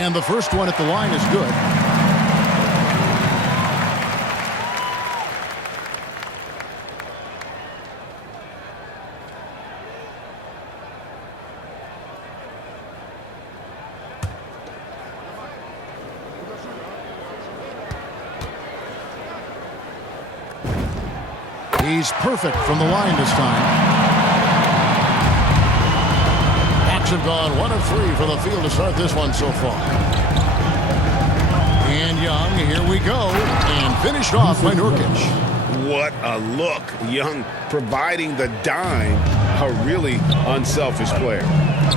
And the first one at the line is good. He's perfect from the line this time. Hawks have gone 1 of 3 for the field to start this one so far. And Young, here we go. And finished off by Nurkic. What a look. Young providing the dime. A really unselfish player.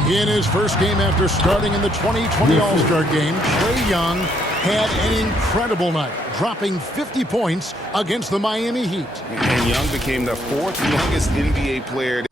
In his first game after starting in the 2020 All-Star game, Trae Young had an incredible night, dropping 50 points against the Miami Heat. And Young became the 4th youngest NBA player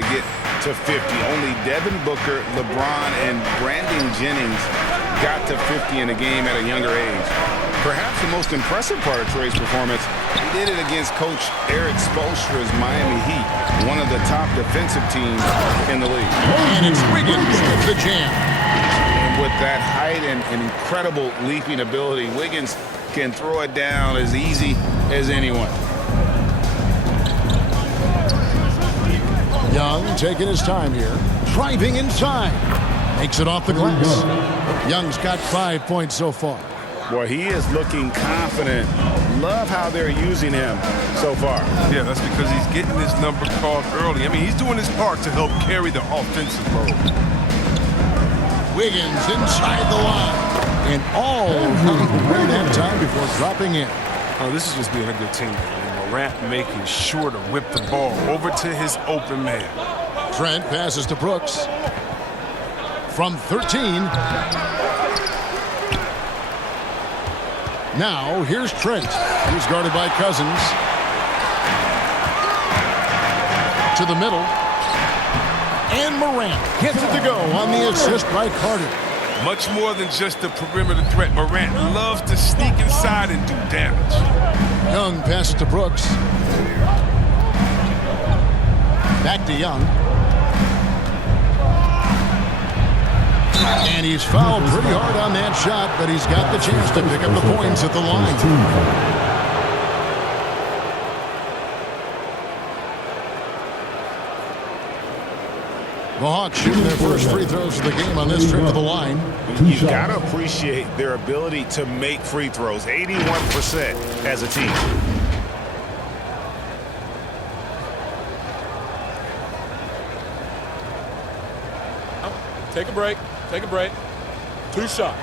to get to 50. Only Devin Booker, LeBron, and Brandon Jennings got to 50 in a game at a younger age. Perhaps the most impressive part of Trey's performance, he did it against Coach Eric Spoelstra's Miami Heat, one of the top defensive teams in the league. And it's Wiggins with the jam. And with that height and incredible leaping ability, Wiggins can throw it down as easy as anyone. Young taking his time here. Driving inside. Makes it off the glass. Young's got 5 points so far. Boy, he is looking confident. Love how they're using him so far. Yeah, that's because he's getting his number called early. I mean, he's doing his part to help carry the offensive load. Wiggins inside the line. And all right that time before dropping in. Oh, this is just being a good team. Morant making sure to whip the ball over to his open man. Trent passes to Brooks. From 13. Now, here's Trent. He's guarded by Cousins. To the middle. And Morant gets it to go on the assist by Carter. Much more than just a perimeter threat. Morant loves to sneak inside and do damage. Young passes to Brooks. Back to Young. And he's fouled pretty hard on that shot, but he's got the chance to pick up the points at the line. The Hawks shooting their first free throws of the game on this trip to the line. You've got to appreciate their ability to make free throws. 81% as a team. Take a break. Take a break. 2 shots.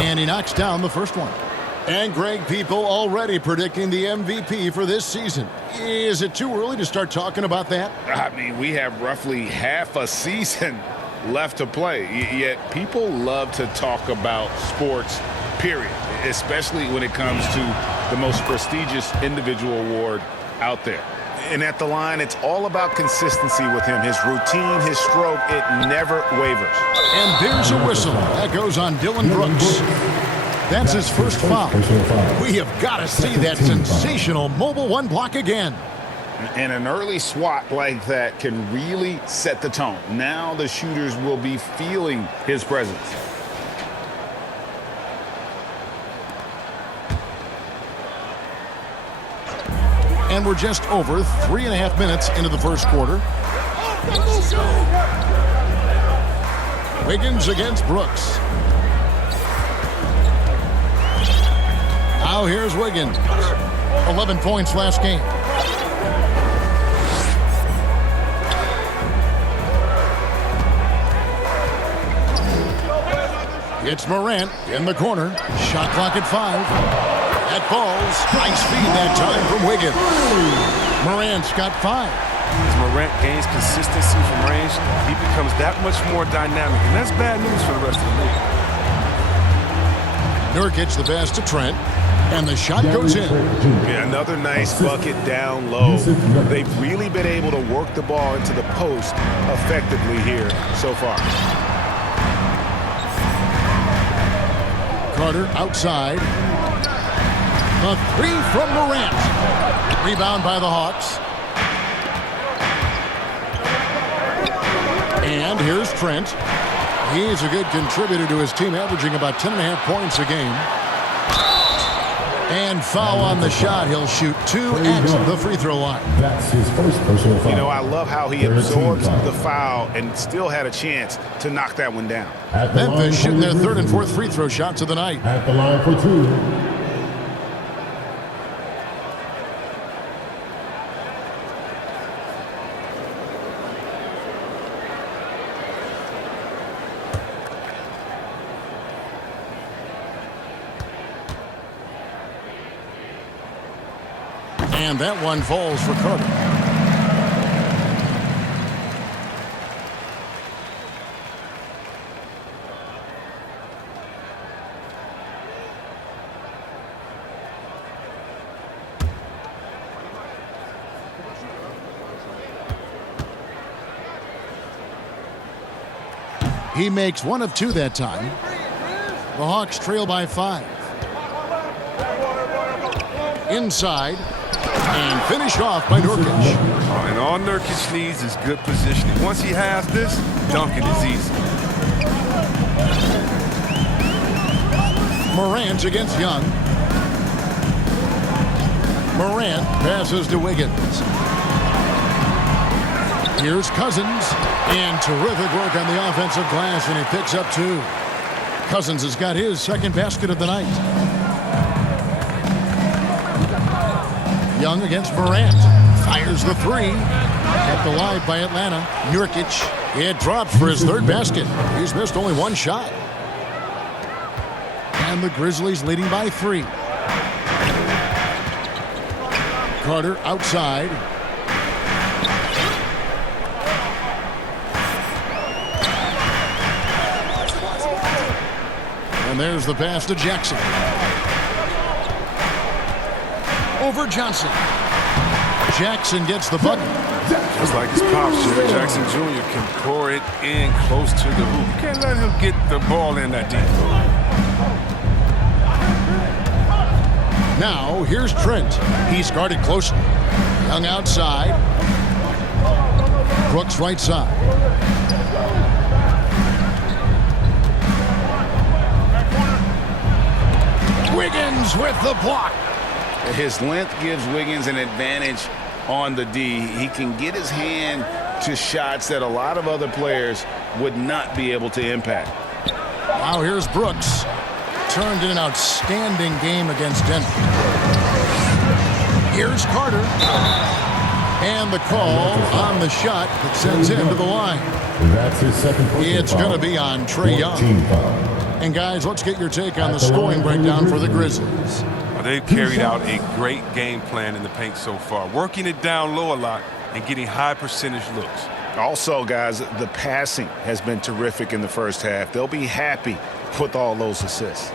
And he knocks down the first one. And Greg, people already predicting the MVP for this season. Is it too early to start talking about that? I mean, we have roughly half a season left to play, yet people love to talk about sports, period, especially when it comes to the most prestigious individual award out there. And at the line, it's all about consistency with him. His routine, his stroke, it never wavers. And there's a whistle. That goes on Dylan Brooks. That's his first foul. We have got to see that sensational mobile one block again. And an early swat like that can really set the tone. Now the shooters will be feeling his presence. And we're just over 3.5 minutes into the first quarter. Wiggins against Brooks. Now here's Wiggins. 11 points last game. It's Morant in the corner. Shot clock at 5. That falls. Nice feed that time from Wiggins. Morant's got 5. As Morant gains consistency from range, he becomes that much more dynamic, and that's bad news for the rest of the league. Nurkic the pass to Trent, and the shot goes in. Yeah, another nice bucket down low. They've really been able to work the ball into the post effectively here so far. Carter outside. A 3 from Morant. Rebound by the Hawks. And here's Trent. He's a good contributor to his team, averaging about 10.5 points a game. And foul on the shot. He'll shoot 2 at the free throw line. That's his first personal foul. You know, I love how he absorbs the foul and still had a chance to knock that one down. Memphis shooting their 3rd and 4th free throw shots of the night. At the line for 2. And that one falls for Carter. He makes one of two that time. The Hawks trail by 5. Inside. And finished off by Nurkic. And all Nurkic needs is good positioning. Once he has this, dunking is easy. Morant against Young. Morant passes to Wiggins. Here's Cousins. And terrific work on the offensive glass, and he picks up 2. Cousins has got his second basket of the night. Young against Morant. Fires the 3. Kept alive by Atlanta. Nurkic. It drops for his 3rd basket. He's missed only 1 shot. And the Grizzlies leading by 3. Carter outside. And there's the pass to Jackson. Over Johnson. Jackson gets the bucket. Just like his pops, Jerry Jackson Jr. can pour it in close to the hoop. You can't let him get the ball in that deep. Now, here's Trent. He's guarded closely. Young outside. Brooks right side. Wiggins with the block. His length gives Wiggins an advantage on the D. He can get his hand to shots that a lot of other players would not be able to impact. Now here's Brooks. Turned in an outstanding game against Denver. Here's Carter. And the call on the shot that sends him to the line. That's his second personal It's going to be on Trae Young. And guys, let's get your take on the scoring breakdown for the Grizzlies. They've carried out a great game plan in the paint so far, working it down low a lot and getting high percentage looks. Also, guys, the passing has been terrific in the first half. They'll be happy with all those assists.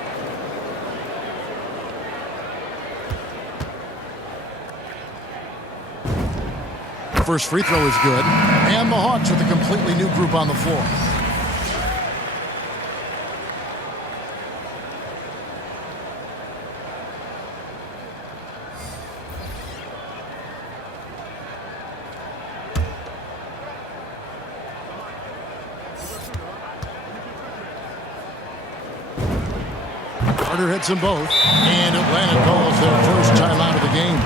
First free throw is good. And the Hawks with a completely new group on the floor. Carter hits them both. And Atlanta calls their first timeout of the game.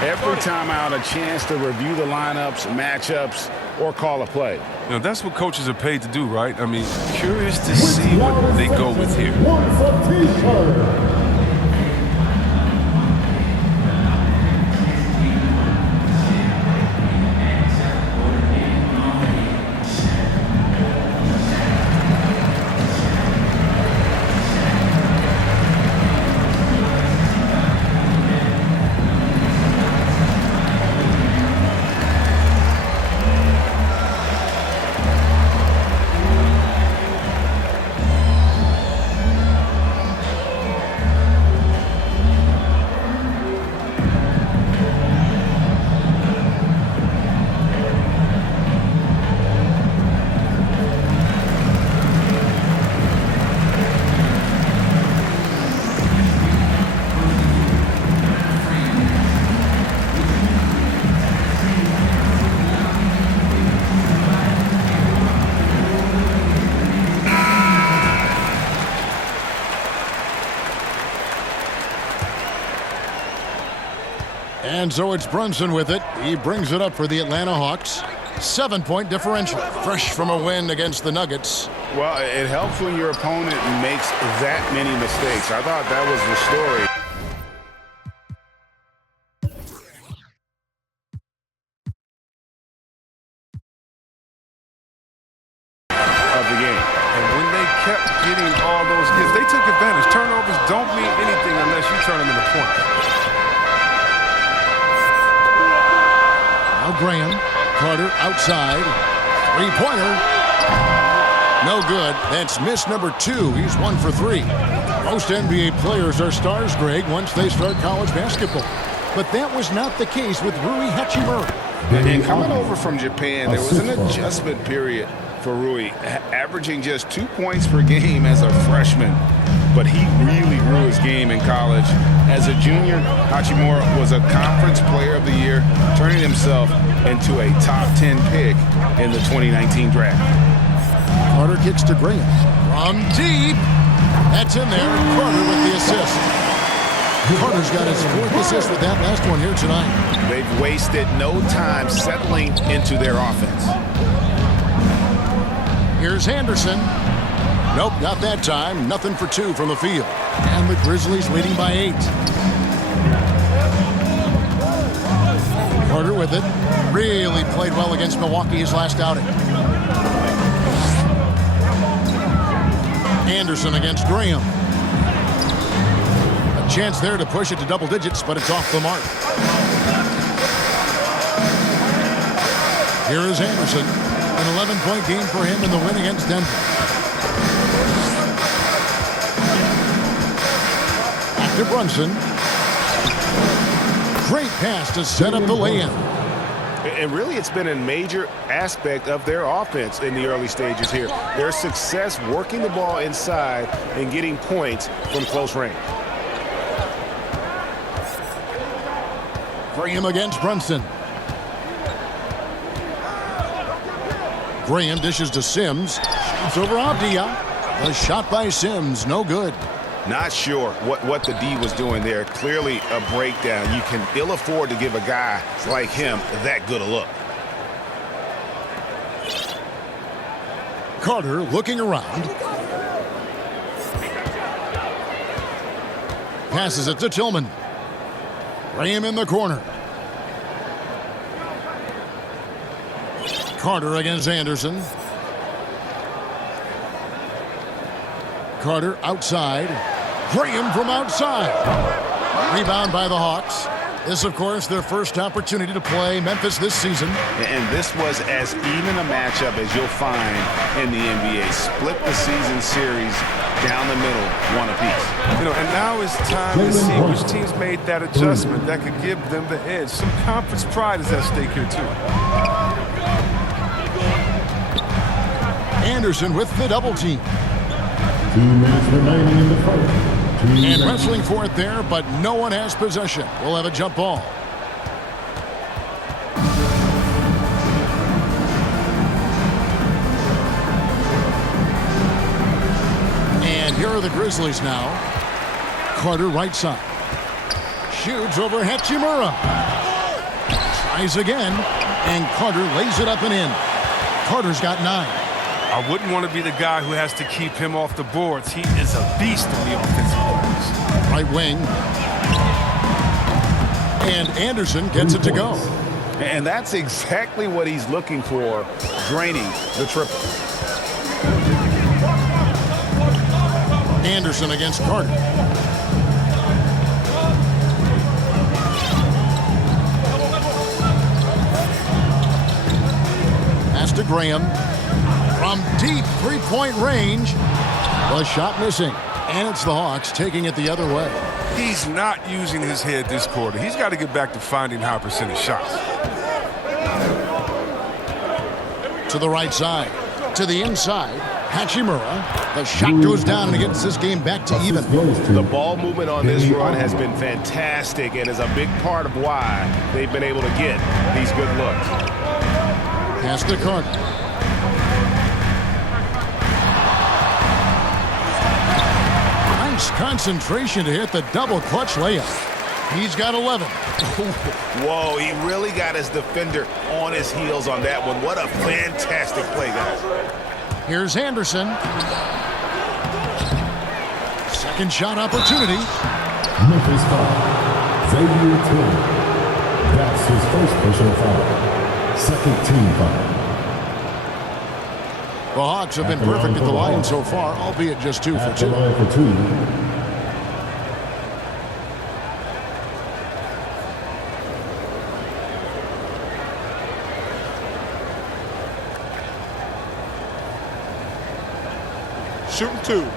Every timeout, a chance to review the lineups, matchups, or call a play. You know, that's what coaches are paid to do, right? I mean, curious to see what they go with here. And so it's Brunson with it. He brings it up for the Atlanta Hawks. 7-point differential. Fresh from a win against the Nuggets. Well, it helps when your opponent makes that many mistakes. I thought that was the story of the game. And when they kept getting all those gifts, they took advantage. Turnovers don't mean anything unless you turn them into points. Now Graham. Carter outside. Three-pointer. No good. That's miss number 2. He's 1 for 3. Most NBA players are stars, Greg, once they start college basketball. But that was not the case with Rui Hachimura. And coming over from Japan, there was an adjustment period for Rui, averaging just 2 points per game as a freshman. But he really grew his game in college. As a junior, Hachimura was a Conference Player of the Year, turning himself into a top 10 pick in the 2019 draft. Carter kicks to Graham. From deep. That's in there. Carter with the assist. Carter's got his 4th assist with that last one here tonight. They've wasted no time settling into their offense. Here's Anderson. Nope, not that time. Nothing for 2 from the field. And the Grizzlies leading by 8. Carter with it. Really played well against Milwaukee his last outing. Anderson against Graham. A chance there to push it to double digits, but it's off the mark. Here is Anderson. An 11-point game for him in the win against Denver. Back to Brunson. Great pass to set up the lay-in. And really, it's been a major aspect of their offense in the early stages here. Their success working the ball inside and getting points from close range. Graham against Brunson. Graham dishes to Sims. Shoots over Abdia. The shot by Sims, no good. Not sure what the D was doing there. Clearly a breakdown. You can ill afford to give a guy like him that good a look. Carter looking around. Passes it to Tillman. Graham in the corner. Carter against Anderson. Carter outside. Graham from outside. Rebound by the Hawks. This, of course, their first opportunity to play Memphis this season. And this was as even a matchup as you'll find in the NBA. Split the season series down the middle, 1 apiece. You know, and now it's time to see which teams made that adjustment that could give them the edge. Some conference pride is at stake here, too. Anderson with the double team. 2 minutes remaining in the first. And wrestling for it there, but no one has possession. We'll have a jump ball. And here are the Grizzlies now. Carter right side. Shoots over Hachimura. Tries again. And Carter lays it up and in. Carter's got 9. I wouldn't want to be the guy who has to keep him off the boards. He is a beast on the offensive boards. Right wing. And Anderson gets it to go. And that's exactly what he's looking for, draining the triple. Anderson against Carter. Pass to Graham. From deep 3-point range. The shot missing. And it's the Hawks taking it the other way. He's not using his head this quarter. He's got to get back to finding high percentage shots. To the right side. To the inside. Hachimura. The shot goes down and it gets this game back to even. The ball movement on this run has been fantastic and is a big part of why they've been able to get these good looks. Pass to Carter. Nice concentration to hit the double clutch layup. He's got 11. Whoa, he really got his defender on his heels on that one. What a fantastic play, guys. Here's Anderson. Second shot opportunity. Memphis foul. Xavier Tillman. That's his first personal foul. Second team foul. The Hawks have been perfect at the line so far, albeit just 2 for 2. At the line for 2. Shooting 2.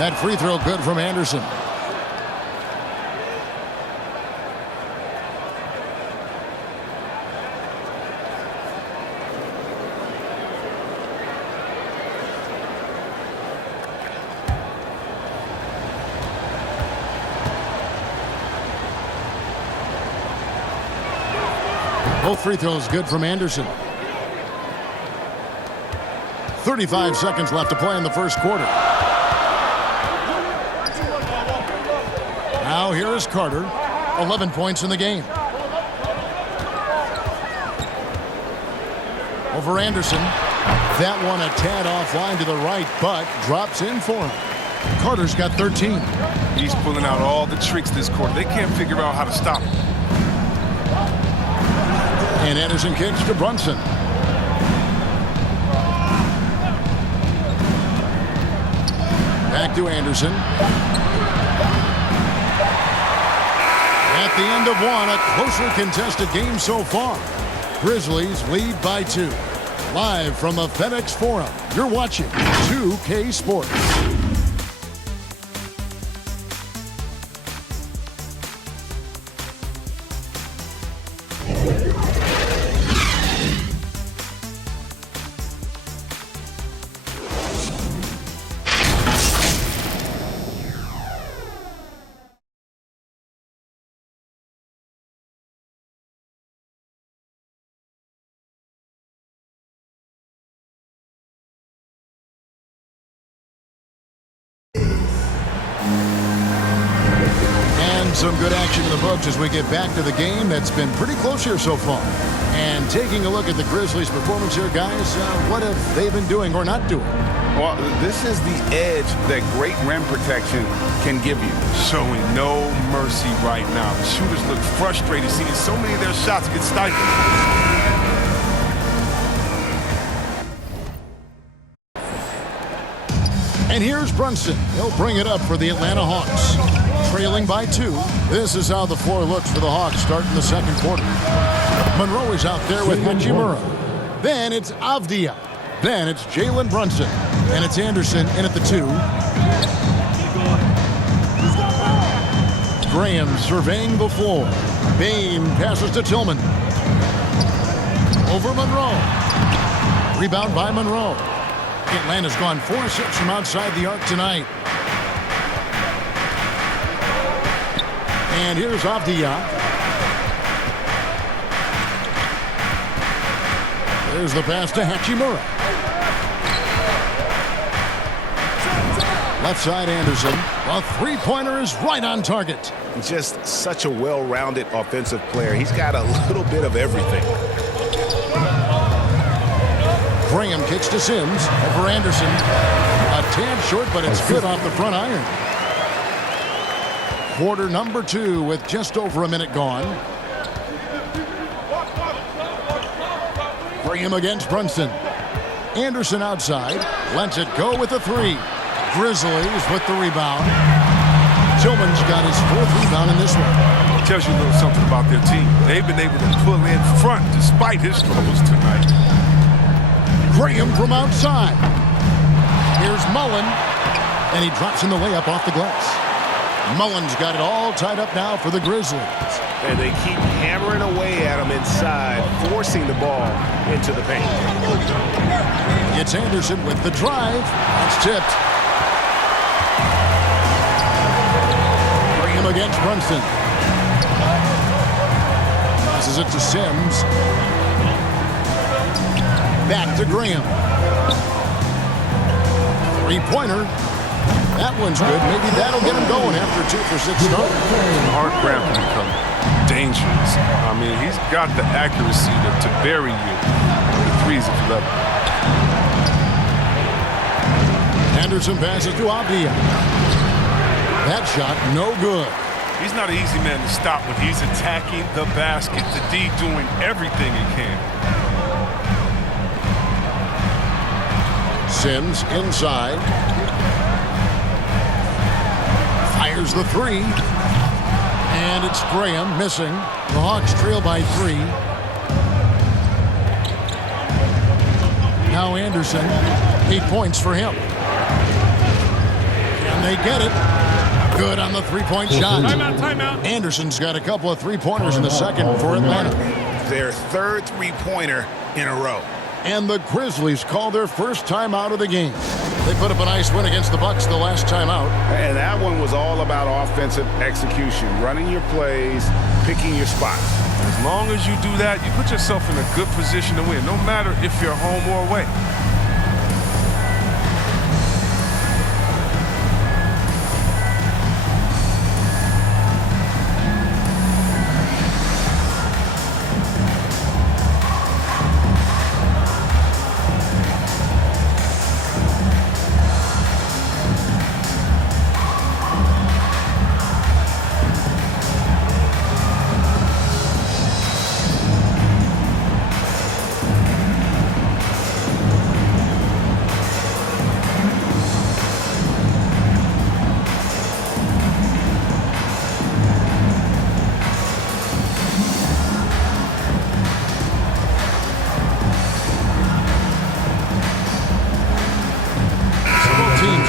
That free throw good from Anderson. Both free throws good from Anderson. 35 seconds left to play in the first quarter. Now here is Carter. 11 points in the game. Over Anderson. That one a tad offline to the right, but drops in for him. Carter's got 13. He's pulling out all the tricks this quarter. They can't figure out how to stop him. And Anderson kicks to Brunson. Back to Anderson. At the end of one, a closely contested game so far. Grizzlies lead by 2. Live from the FedEx Forum, you're watching 2K Sports. Some good action in the books as we get back to the game that's been pretty close here so far. And taking a look at the Grizzlies' performance here, guys, what have they been doing or not doing? Well, this is the edge that great rim protection can give you. Showing no mercy right now. The shooters look frustrated, seeing so many of their shots get stifled. And here's Brunson. He'll bring it up for the Atlanta Hawks. Trailing by 2. This is how the floor looks for the Hawks starting the second quarter. Monroe is out there with Hachimura. Then it's Avdia. Then it's Jalen Brunson. And it's Anderson in at the 2. Graham surveying the floor. Bain passes to Tillman. Over Monroe. Rebound by Monroe. Atlanta's gone 4-6 from outside the arc tonight. And here's Avdia. There's the pass to Hachimura. Left side Anderson. A three-pointer is right on target. Just such a well-rounded offensive player. He's got a little bit of everything. Graham kicks to Sims. Over Anderson. A tad short, but it's good off the front iron. Quarter number 2 with just over a minute gone. Graham against Brunson. Anderson outside. Lets it go with the 3. Grizzlies with the rebound. Tillman's got his 4th rebound in this one. Tells you a little something about their team. They've been able to pull in front despite his struggles tonight. Graham from outside. Here's Mullen. And he drops in the layup off the glass. Mullen's got it all tied up now for the Grizzlies. And they keep hammering away at him inside, forcing the ball into the paint. It's Anderson with the drive. That's tipped. Graham against Brunson. Passes it to Sims. Back to Graham. Three-pointer. That one's good. Maybe that'll get him going after a 2 for 6 start. Hard ground can become dangerous. I mean, he's got the accuracy to bury you on the threes if you let him. Anderson passes to Avdia. That shot, no good. He's not an easy man to stop when he's attacking the basket. The D doing everything he can. Sims inside. Fires the 3. And it's Graham missing. The Hawks trail by 3. Now Anderson. 8 points for him. And they get it. Good on the three-point shot. Timeout. Anderson's got a couple of three-pointers in the second for Atlanta. Their third three-pointer in a row. And the Grizzlies call their first time out of the game. They put up a nice win against the Bucks the last time out. And that one was all about offensive execution, running your plays, picking your spots. As long as you do that, you put yourself in a good position to win, no matter if you're home or away.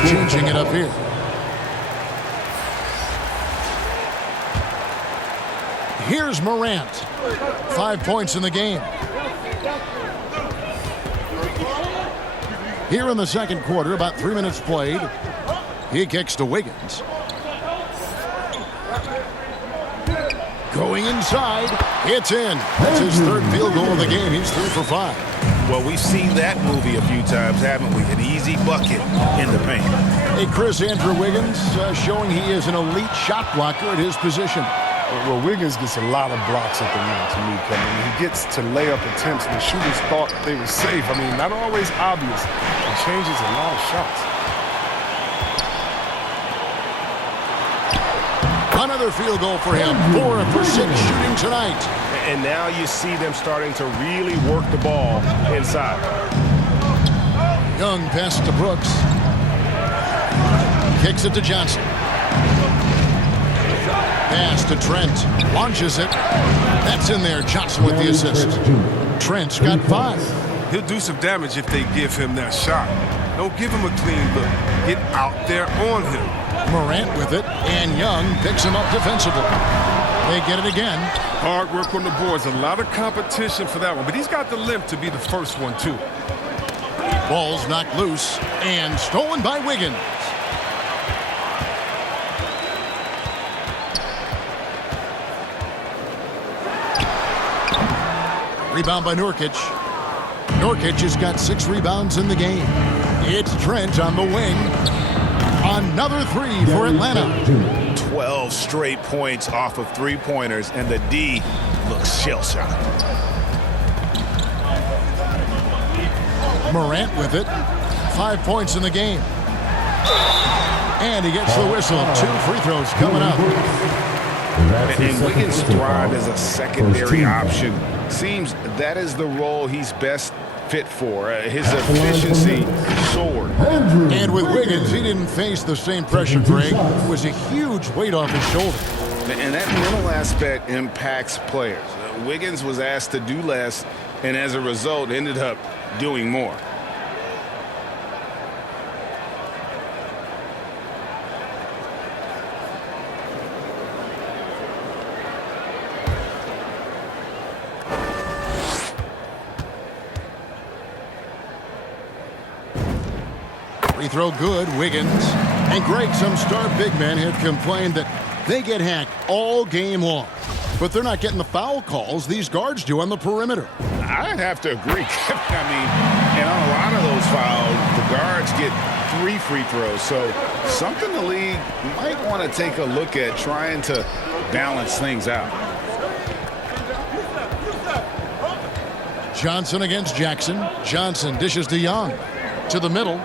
Changing it up here. Here's Morant. 5 points in the game. Here in the second quarter, about 3 minutes played. He kicks to Wiggins. Going inside. It's in. That's his third field goal of the game. He's 3 for 5. Well, we've seen that movie a few times, haven't we? An easy bucket in the paint. Hey, Chris, Andrew Wiggins showing he is an elite shot blocker at his position. Well, Wiggins gets a lot of blocks at the rim to me, Kevin. He gets to layup attempts and the shooters thought they were safe. I mean, not always obvious. He changes a lot of shots. Another field goal for him. 4 for 6 shooting tonight. And now you see them starting to really work the ball inside. Young pass to Brooks. Kicks it to Johnson. Pass to Trent. Launches it. That's in there. Johnson with the assist. Trent's got 5. He'll do some damage if they give him that shot. Don't give him a clean look. Get out there on him. Morant with it, and Young picks him up defensively. They get it again. Hard work on the boards. A lot of competition for that one, but he's got the limp to be the first one, too. Ball's knocked loose and stolen by Wiggins. Rebound by Nurkic. Nurkic has got 6 rebounds in the game. It's Trent on the wing. Another 3 for Atlanta. 12 straight points off of three-pointers, and the D looks shell-shocked. Morant with it. 5 points in the game. And he gets the whistle. 2 free throws coming up. And Wiggins thrived as a secondary option. Seems that is the role he's best fit for. His efficiency soared. And with Wiggins, he didn't face the same pressure, Greg. It was a huge weight off his shoulder. And that mental aspect impacts players. Wiggins was asked to do less, and as a result, ended up doing more. Free throw good, Wiggins. And Greg, some star big men have complained that they get hacked all game long. But they're not getting the foul calls these guards do on the perimeter. I'd have to agree. I mean, and on a lot of those fouls, the guards get 3 free throws. So something the league might want to take a look at, trying to balance things out. Johnson against Jackson. Johnson dishes to Young. To the middle.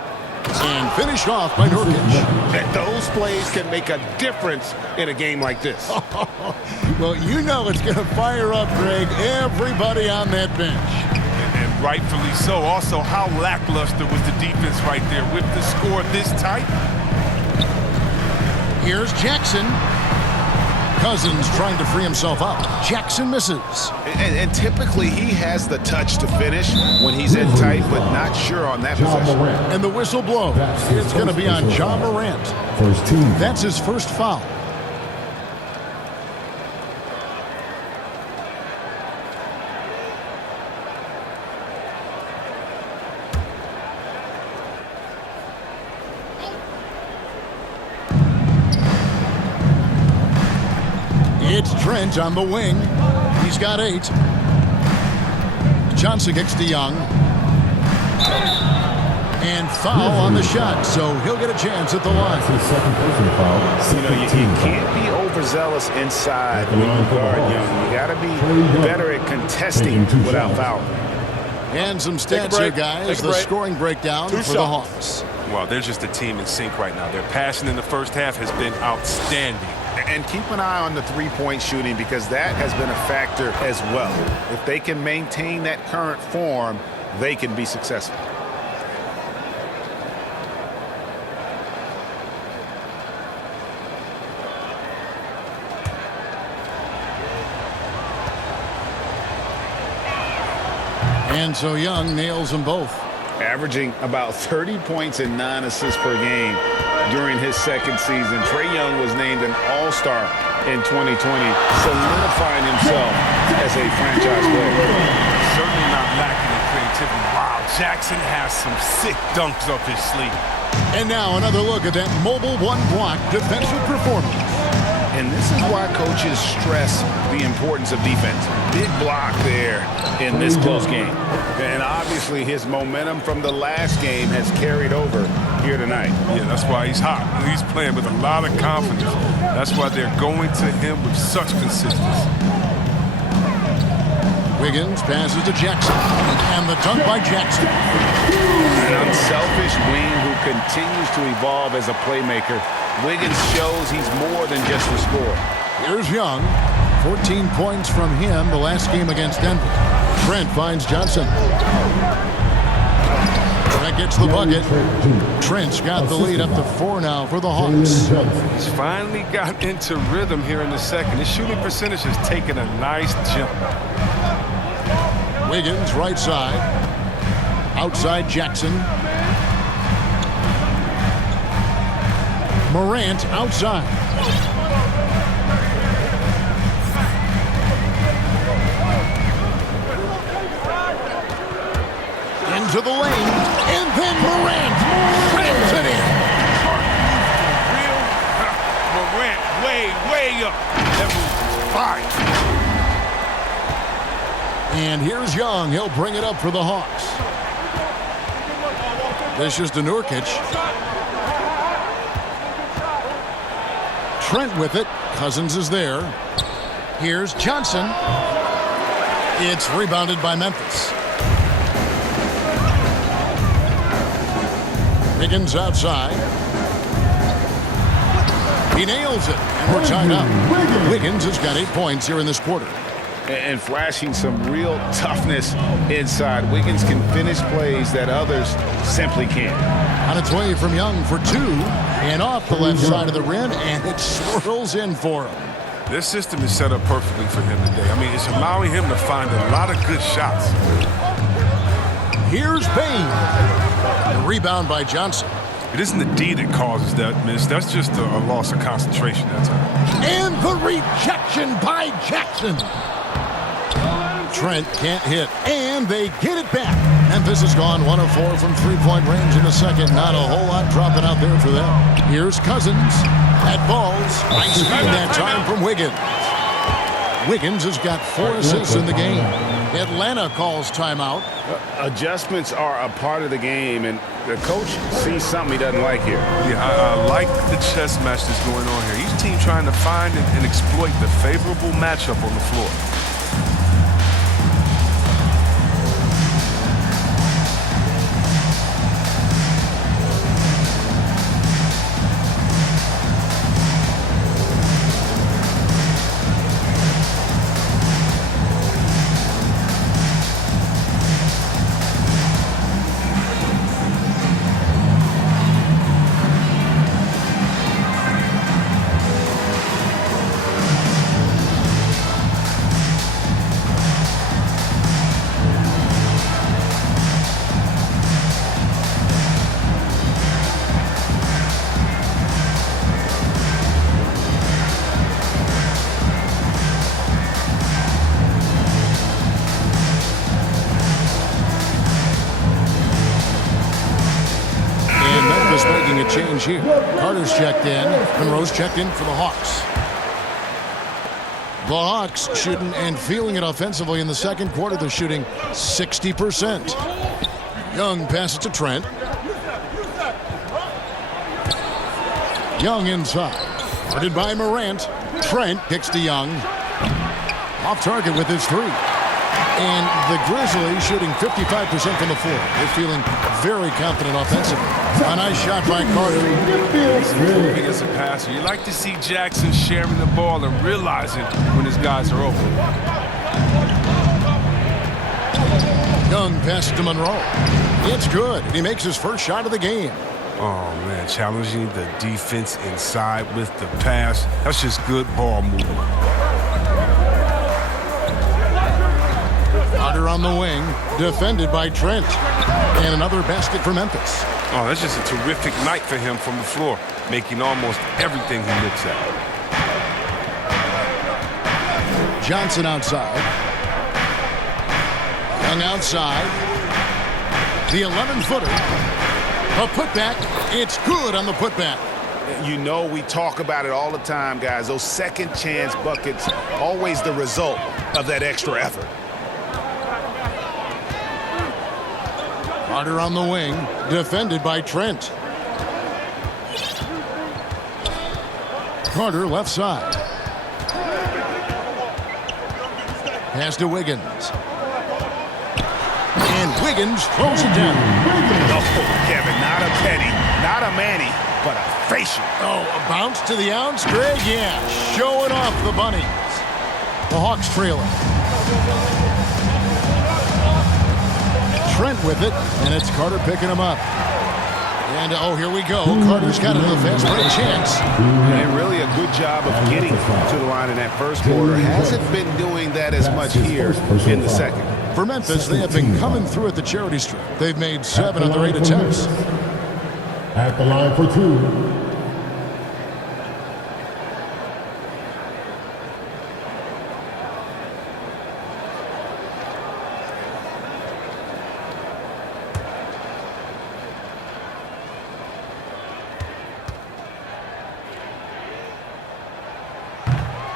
And finished off by Nurkic. And those plays can make a difference in a game like this. Well, you know it's going to fire up, Greg, everybody on that bench. And rightfully so. Also, how lackluster was the defense right there with the score this tight? Here's Jackson. Cousins trying to free himself up. Jackson misses. And typically he has the touch to finish when he's in tight, but not sure on that possession. And the whistle blows. It's going to be on Ja Morant. First team. That's his first foul. It's Trent on the wing. He's got 8. Johnson kicks to Young. And foul on the shot, so he'll get a chance at the line. His second personal foul. You know, you can't be overzealous inside when you guard Young. You got to be better at contesting without fouling. And some stats here, guys. The scoring breakdown for the Hawks. Well, they're just a team in sync right now. Their passing in the first half has been outstanding. And keep an eye on the three-point shooting because that has been a factor as well. If they can maintain that current form, they can be successful. And so Young nails them both. Averaging about 30 points and 9 assists per game during his second season. Trae Young was named an All-Star in 2020, solidifying himself as a franchise player. Certainly not lacking in creativity. Wow, Jackson has some sick dunks up his sleeve. And now another look at that mobile one-block defensive performance. And this is why coaches stress the importance of defense. Big block there in this close game. And obviously his momentum from the last game has carried over here tonight. Yeah, that's why he's hot. He's playing with a lot of confidence. That's why they're going to him with such consistency. Wiggins passes to Jackson. And the dunk by Jackson. An unselfish wing who continues to evolve as a playmaker. Wiggins shows he's more than just a scorer. Here's Young. 14 points from him the last game against Denver. Trent finds Johnson. Trent gets the bucket. Trent's got the lead up to 4 now for the Hawks. He's finally got into rhythm here in the second. His shooting percentage has taken a nice jump. Wiggins right side. Outside Jackson. Morant outside. Into the lane. And then Morant slams it in. Morant way up. That was fire. And here's Young. He'll bring it up for the Hawks. This is to Nurkic. Trent with it. Cousins is there. Here's Johnson. It's rebounded by Memphis. Wiggins outside. He nails it. And we're tied up. Wiggins has got 8 points here in this quarter. And flashing some real toughness inside. Wiggins can finish plays that others simply can't. On its way from Young for 2. And off the left side of the rim. And it swirls in for him. This system is set up perfectly for him today. I mean, it's allowing him to find a lot of good shots. Here's Payne. The rebound by Johnson. It isn't the D that causes that miss. That's just a loss of concentration that time. And the rejection by Jackson. Trent can't hit. And they get it back. Memphis has gone 1 of 4 from three-point range in the second. Not a whole lot dropping out there for them. Here's Cousins. That falls. Nice feed that time from Wiggins. Wiggins has got 4 assists in the game. Atlanta calls timeout. Adjustments are a part of the game, and the coach sees something he doesn't like here. Yeah, I like the chess match that's going on here. Each team trying to find and exploit the favorable matchup on the floor. change here. Carter's checked in. Monroe's checked in for the Hawks. The Hawks shooting and feeling it offensively in the second quarter. They're shooting 60%. Young passes to Trent. Young inside. Guarded by Morant. Trent kicks to Young. Off target with his three. And the Grizzlies shooting 55% from the floor. They're feeling very confident offensively. A nice shot by Carter. He's improving as a passer. You like to see Jackson sharing the ball and realizing when his guys are open. Young passes to Monroe. It's good. And he makes his first shot of the game. Oh, man, challenging the defense inside with the pass. That's just good ball movement. Carter on the wing, defended by Trent. And another basket for Memphis. Oh, that's just a terrific night for him from the floor, making almost everything he looks at. Johnson outside. Young outside. The 11-footer. A putback. It's good on the putback. You know, we talk about it all the time, guys. Those second chance buckets, always the result of that extra effort. Carter on the wing, defended by Trent. Carter left side. Pass to Wiggins. And Wiggins throws it down. Oh, Kevin, not a penny, not a Manny, but a facial. Oh, a bounce to the ounce, Greg? Yeah, showing off the bunnies. The Hawks trailing. Trent with it, and it's Carter picking him up. And, oh, here we go. Carter's got another fast break chance. And really a good job of getting to the line in that first quarter. Hasn't been doing that as much here in the second. For Memphis, they have been coming through at the charity stripe. They've made 7 of their 8 attempts. At the line for 2.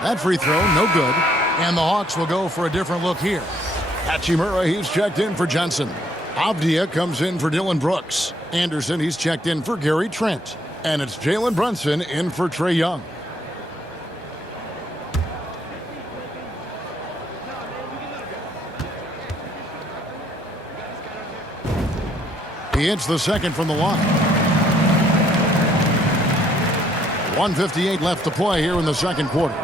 That free throw, no good. And the Hawks will go for a different look here. Hachimura, he's checked in for Johnson. Avdia comes in for Dylan Brooks. Anderson, he's checked in for Gary Trent. And it's Jalen Brunson in for Trae Young. He hits the second from the line. 1:58 left to play here in the second quarter.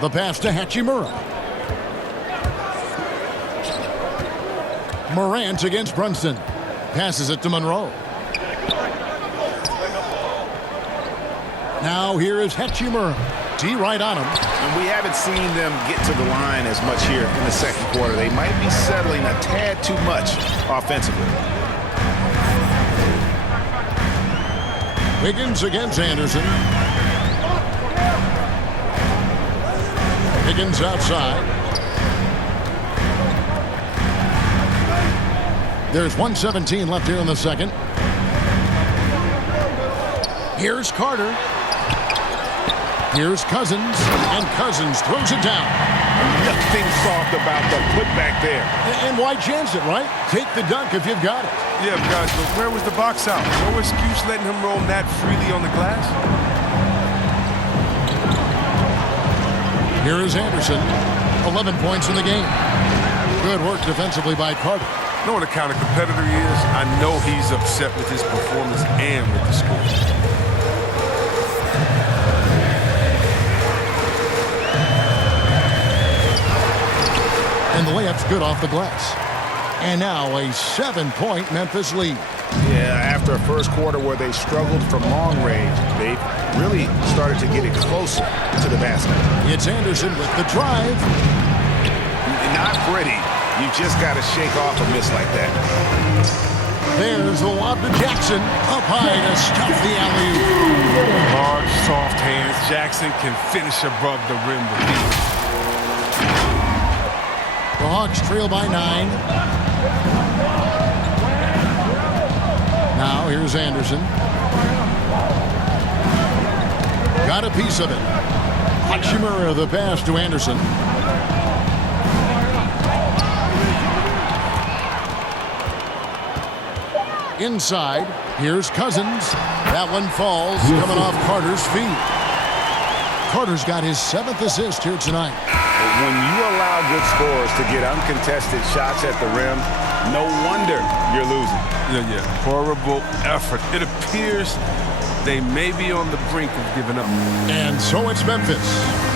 The pass to Hachimura. Morant against Brunson. Passes it to Monroe. Now here is Hachimura. D right on him. And we haven't seen them get to the line as much here in the second quarter. They might be settling a tad too much offensively. Wiggins against Anderson. Wiggins outside. There's 1:17 left here in the second. Here's Carter. Here's Cousins. And Cousins throws it down. Nothing soft about the putback there. And why chance it, right? Take the dunk if you've got it. Yeah, guys, but where was the box out? No excuse letting him roam that freely on the glass. Here is Anderson. 11 points in the game. Good work defensively by Carter. You know what kind of competitor he is? I know he's upset with his performance and with the score. And the layup's good off the glass. And now a 7-point Memphis lead. Yeah, after a first quarter where they struggled from long range, they really started to get it closer to the basket. It's Anderson with the drive. Not pretty. You just got to shake off a miss like that. There's the lob to Jackson. Up high to stuff the alley-oop. Hard, soft hands. Jackson can finish above the rim with ease. The Hawks trail by 9. Now here's Anderson. Got a piece of it. Hachimura the pass to Anderson. Inside, here's Cousins. That one falls, coming off Carter's feet. Carter's got his 7th assist here tonight. When you allow good scorers to get uncontested shots at the rim, no wonder you're losing. Yeah. Horrible effort. It appears they may be on the brink of giving up. And so it's Memphis,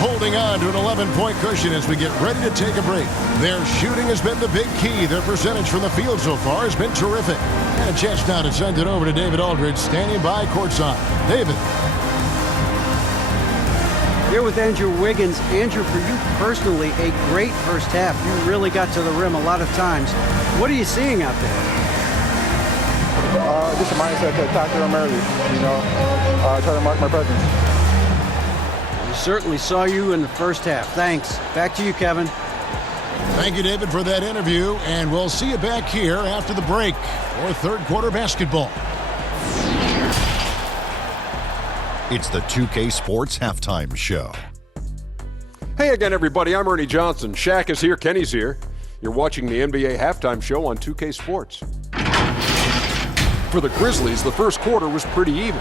holding on to an 11-point cushion as we get ready to take a break. Their shooting has been the big key. Their percentage from the field so far has been terrific. And a chance now to send it over to David Aldridge, standing by courtside. David. Here with Andrew Wiggins. Andrew, for you personally, a great first half. You really got to the rim a lot of times. What are you seeing out there? Just a mindset to attack the rim early, try to mark my presence. We certainly saw you in the first half. Thanks. Back to you, Kevin. Thank you, David, for that interview, and we'll see you back here after the break for third quarter basketball. It's the 2K Sports Halftime Show. Hey again, everybody. I'm Ernie Johnson. Shaq is here. Kenny's here. You're watching the NBA Halftime Show on 2K Sports. For the Grizzlies, the first quarter was pretty even.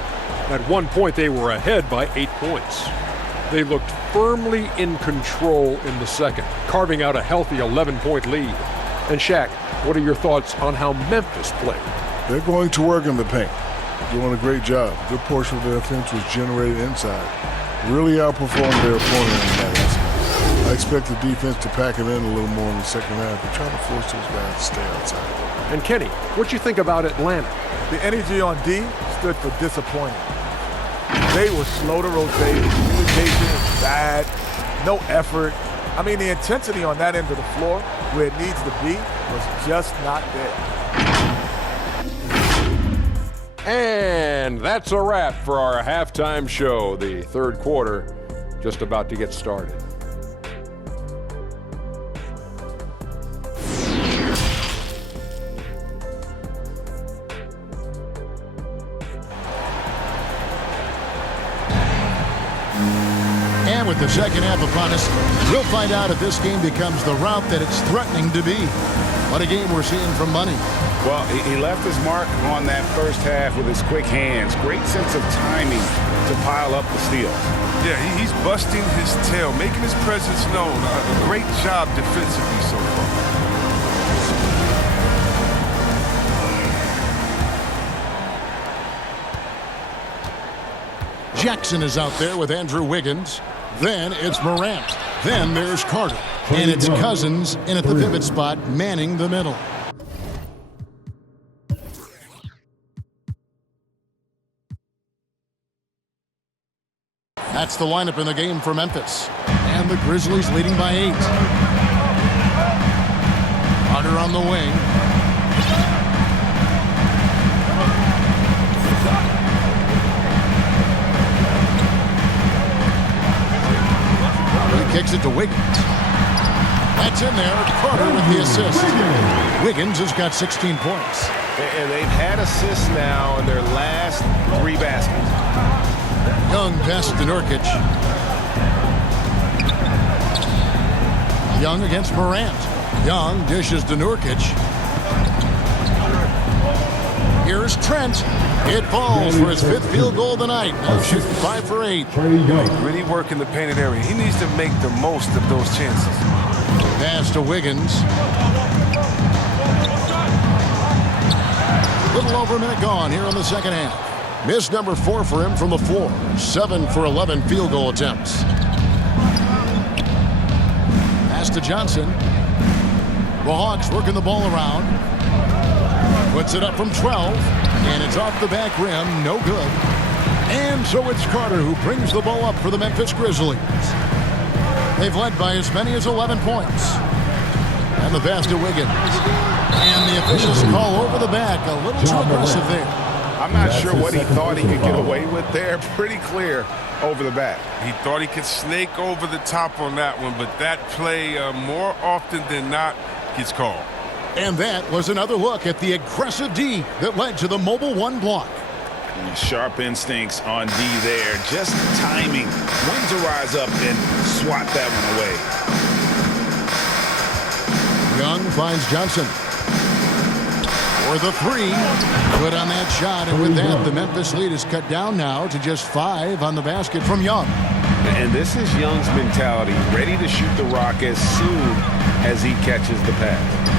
At one point, they were ahead by 8 points. They looked firmly in control in the second, carving out a healthy 11-point lead. And Shaq, what are your thoughts on how Memphis played? They're going to work in the paint. Doing a great job. A good portion of their offense was generated inside. Really outperformed their opponent in that instance. I expect the defense to pack it in a little more in the second half and try to force those guys to stay outside. And Kenny, what you think about Atlanta? The energy on D stood for disappointing. They were slow to rotate. Communication was bad. No effort. I mean, the intensity on that end of the floor, where it needs to be, was just not there. And that's a wrap for our halftime show. The third quarter just about to get started. And with the second half upon us, we'll find out if this game becomes the route that it's threatening to be. What a game we're seeing from Money. Well, he left his mark on that first half with his quick hands. Great sense of timing to pile up the steals. Yeah, he's busting his tail, making his presence known. A great job defensively so far. Jackson is out there with Andrew Wiggins. Then it's Morant. Then there's Carter. And it's Cousins in at the pivot spot, manning the middle. That's the lineup in the game for Memphis. And the Grizzlies leading by 8. Carter on the wing. He kicks it to Wiggins. That's in there. Carter with the assist. Wiggins has got 16 points. And they've had assists now in their last 3 baskets. Young pass to Nurkic. Young against Morant. Young dishes to Nurkic. Here's Trent. It falls for his 5th field goal of the night. Now shooting 5 for 8. Really working the painted area. He needs to make the most of those chances. Pass to Wiggins. Little over a minute gone here in the second half. Miss number 4 for him from the floor. 7 for 11 field goal attempts. Pass to Johnson. The Hawks working the ball around. Puts it up from 12. And it's off the back rim. No good. And so it's Carter who brings the ball up for the Memphis Grizzlies. They've led by as many as 11 points. And the pass to Wiggins. And the officials call over the back. A little too aggressive there. I'm not sure what he thought he could get away with there. Pretty clear over the back. He thought he could snake over the top on that one, but that play more often than not gets called. And that was another look at the aggressive D that led to the mobile one block. Sharp instincts on D there. Just timing when to rise up and swat that one away. Young finds Johnson for the three. Good on that shot, and with that, the Memphis lead is cut down now to just 5 on the basket from Young. And this is Young's mentality, ready to shoot the rock as soon as he catches the pass.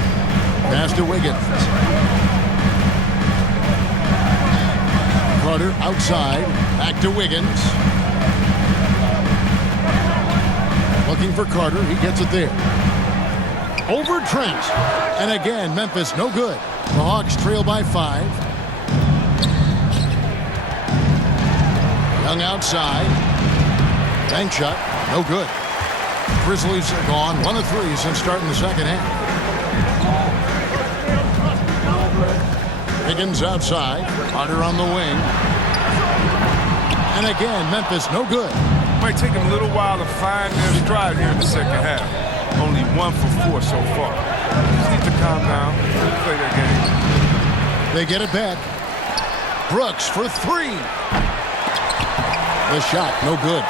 Pass to Wiggins. Carter outside. Back to Wiggins. Looking for Carter. He gets it there. Over Trent. And again, Memphis no good. The Hawks trail by 5. Young outside. Bank shot. No good. Grizzlies are gone 1 of 3 since starting the second half. Wiggins outside. Carter on the wing. And again, Memphis no good. Might take them a little while to find their stride here in the second half. Only 1 for 4 so far. Just need to calm down and play their game. They get it back. Brooks for 3. The shot, no good.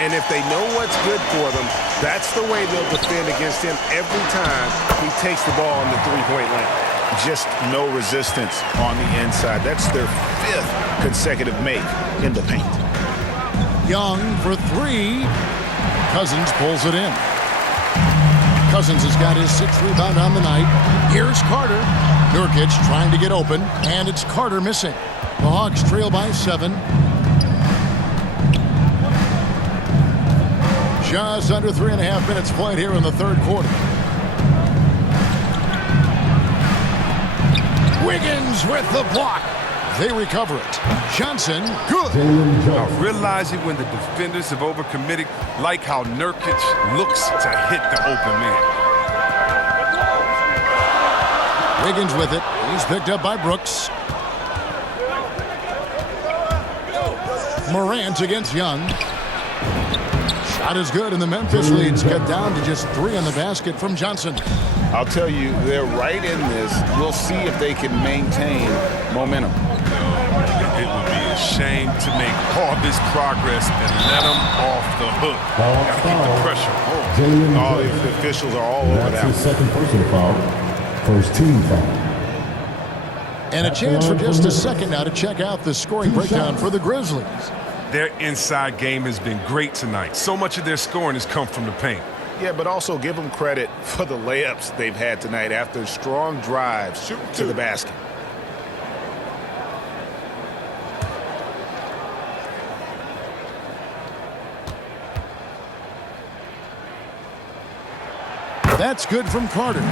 And if they know what's good for them, that's the way they'll defend against him every time he takes the ball on the three-point line. Just no resistance on the inside. That's their 5th consecutive make in the paint. Young for 3. Cousins pulls it in. Cousins has got his 6th rebound on the night. Here's Carter. Nurkic trying to get open, and it's Carter missing. The Hawks trail by 7. Just under 3.5 minutes played here in the third quarter. Wiggins with the block. They recover it. Johnson, good. I'm realizing when the defenders have overcommitted, like how Nurkic looks to hit the open man. Wiggins with it. He's picked up by Brooks. Morant against Young. Shot is good, and the Memphis lead's cut down to just 3 on the basket from Johnson. I'll tell you, they're right in this. We'll see if they can maintain momentum. It would be a shame to make all this progress and let them off the hook. Got to keep the pressure on. All the officials are all over that. That's his second personal foul. First team foul. And a chance for just a second now to check out the scoring breakdown for the Grizzlies. Their inside game has been great tonight. So much of their scoring has come from the paint. Yeah, but also give them credit for the layups they've had tonight after strong drives to the basket. That's good from Carter.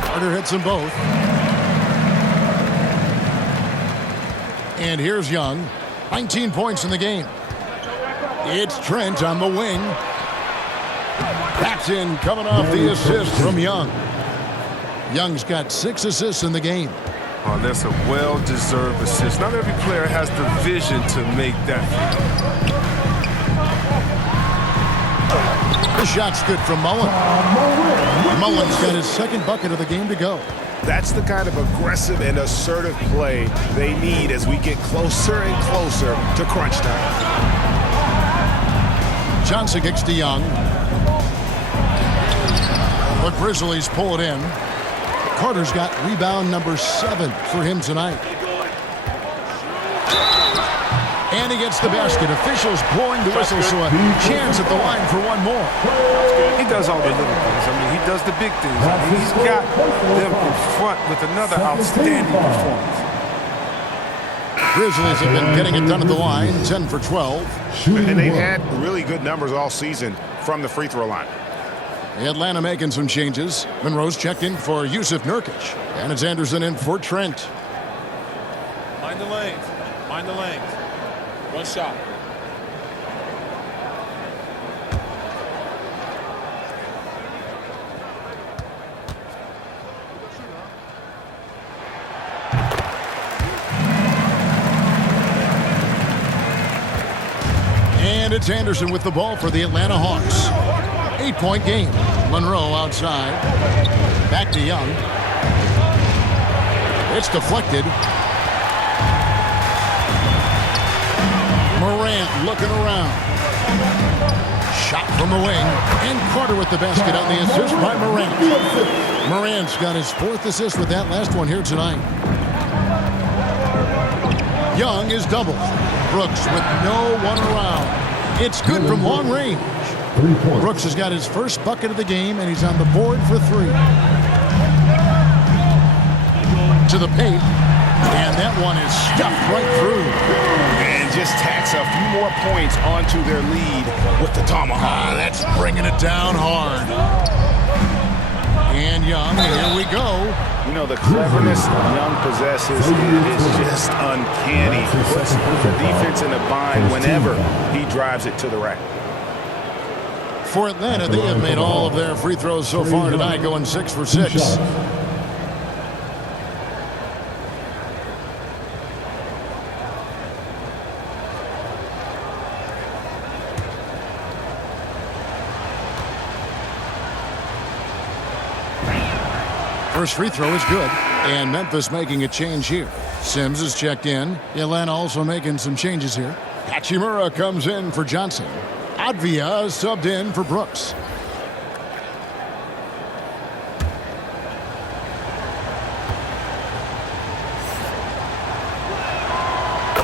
Carter hits them both. And here's Young. 19 points in the game. It's Trent on the wing. Paxson coming off the assist from Young. Young's got 6 assists in the game. Oh, that's a well-deserved assist. Not every player has the vision to make that. The shot's good from Mullen. Mullen's got his 2nd bucket of the game to go. That's the kind of aggressive and assertive play they need as we get closer and closer to crunch time. Johnson kicks to Young. The Grizzlies pull it in. Carter's got rebound number 7 for him tonight. And he gets the basket. Officials blowing the whistle, so a chance at the line for one more. He does all the little things. I mean, he does the big things. I mean, he's got them in front with another outstanding performance. Grizzlies have been getting it done at the line, 10 for 12. And they've had really good numbers all season from the free throw line. Atlanta making some changes. Monroe's checked in for Yusuf Nurkic. And it's Anderson in for Trent. Mind the lanes. Mind the lanes. One shot. And it's Anderson with the ball for the Atlanta Hawks. 8-point game. Monroe outside. Back to Young. It's deflected. Morant looking around. Shot from the wing. And Carter with the basket on the assist by Morant. Morant's got his 4th assist with that last one here tonight. Young is doubled. Brooks with no one around. It's good from long range. Brooks has got his first bucket of the game, and he's on the board for 3. To the paint, and that one is stuffed right through. And just tacks a few more points onto their lead with the tomahawk. That's bringing it down hard. And Young, here we go. You know, the cleverness Young possesses is just uncanny. Puts the defense in a bind whenever he drives it to the rack. For Atlanta, they have made all of their free throws so far tonight, going 6 for 6. First free throw is good, and Memphis making a change here. Sims is checked in. Atlanta also making some changes here. Hachimura comes in for Johnson. Advia is subbed in for Brooks.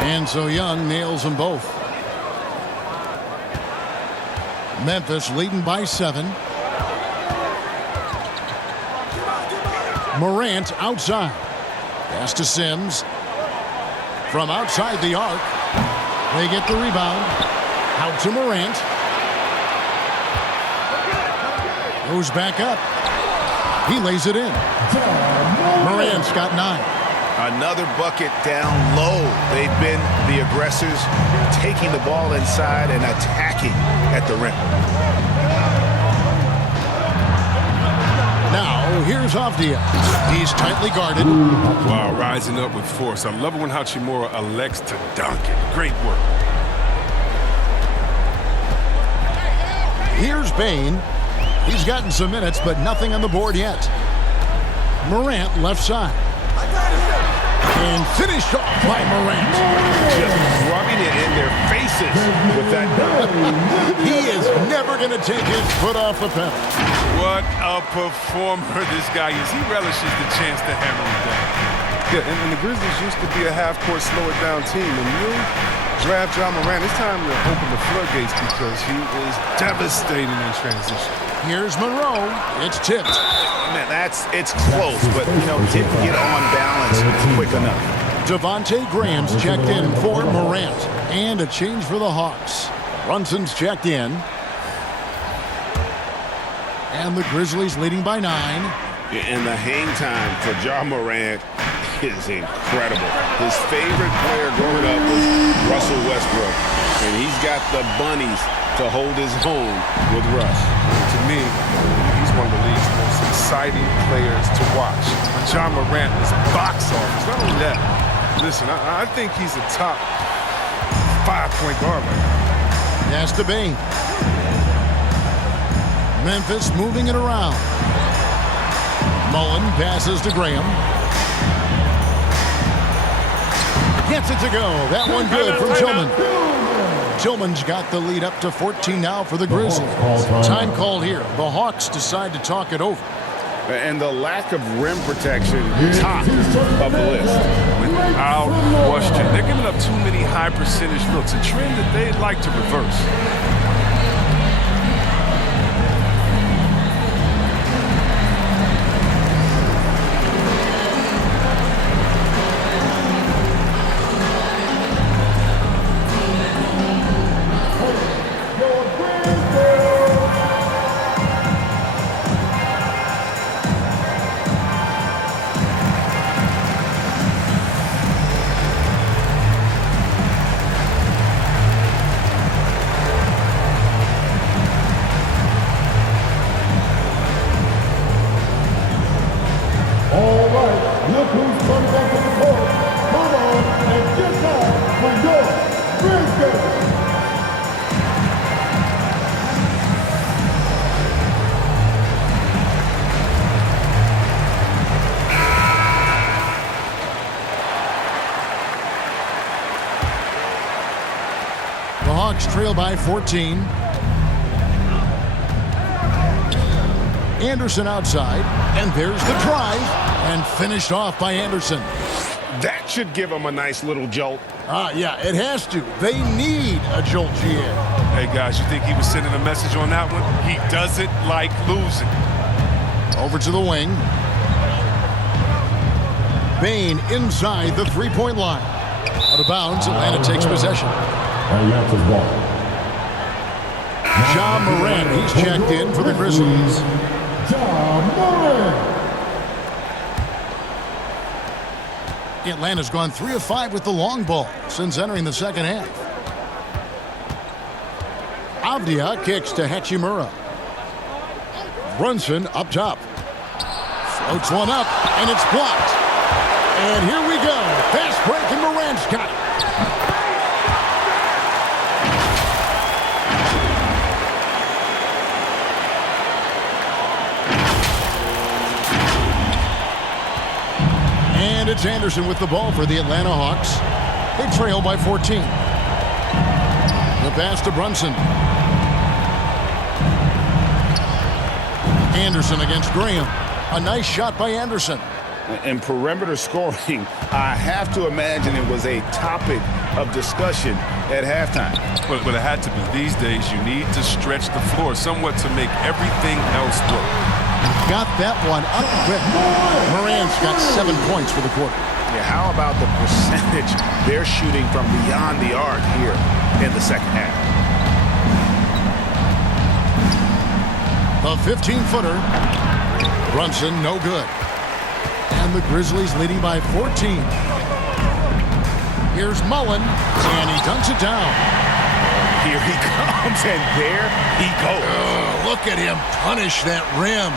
And so Young nails them both. Memphis leading by 7. Morant outside. Pass to Sims. From outside the arc. They get the rebound. Out to Morant. Goes back up. He lays it in. Morant's got 9. Another bucket down low. They've been the aggressors, taking the ball inside and attacking at the rim. Now, here's Avdia. He's tightly guarded. Wow, rising up with force. I love when Hachimura elects to dunk it. Great work. Here's Bain. He's gotten some minutes, but nothing on the board yet. Morant left side. And finished off by Morant. Just rubbing it in their faces with that dunk. He is never going to take his foot off the pedal. What a performer this guy is. He relishes the chance to hammer him down. Yeah, and the Grizzlies used to be a half-court slow-it-down team. And you draft John Morant, it's time to open the floodgates because he is devastating in transition. Here's Monroe. It's tipped. Man, it's close, but, you know, didn't get on balance quick enough. Devontae Graham's checked in for Morant. And a change for the Hawks. Brunson's checked in. And the Grizzlies leading by 9. And the hang time for John Morant is incredible. His favorite player growing up was Russell Westbrook. And he's got the bunnies to hold his own with Russ. To me, he's one of the league's most exciting players to watch. John Morant is a box office. Not only that, listen, I think he's a top 5-point guard right now. That's to Bain. Memphis moving it around. Mullen passes to Graham. Gets it to go. That one good from Tillman. Tillman's got the lead up to 14 now for the Grizzlies. Time called here. The Hawks decide to talk it over. And the lack of rim protection, top of the list. Without question. They're giving up too many high percentage looks, a trend that they'd like to reverse. Hawks trail by 14. Anderson outside, and there's the drive, and finished off by Anderson. That should give them a nice little jolt. Yeah, it has to. They need a jolt, GM. Hey, guys, you think he was sending a message on that one? He doesn't like losing. Over to the wing. Bain inside the three-point line. Out of bounds, Atlanta takes possession. Atlanta's ball. Ja Morant, he's checked in for the Grizzlies. Ja Morant. Atlanta's gone 3 of 5 with the long ball since entering the second half. Avdia kicks to Hachimura. Brunson up top. Floats one up, and it's blocked. And here we go. Fast break, and Morant's got it. And it's Anderson with the ball for the Atlanta Hawks. They trail by 14. The pass to Brunson. Anderson against Graham. A nice shot by Anderson. In perimeter scoring, I have to imagine it was a topic of discussion at halftime. But it had to be. These days, you need to stretch the floor somewhat to make everything else work. Got that one up quick. Morant's got 7 points for the quarter. Yeah, how about the percentage they're shooting from beyond the arc here in the second half? A 15-footer. Brunson, no good. And the Grizzlies leading by 14. Here's Mullen, and he dunks it down. Here he comes, and there he goes. Oh, look at him punish that rim.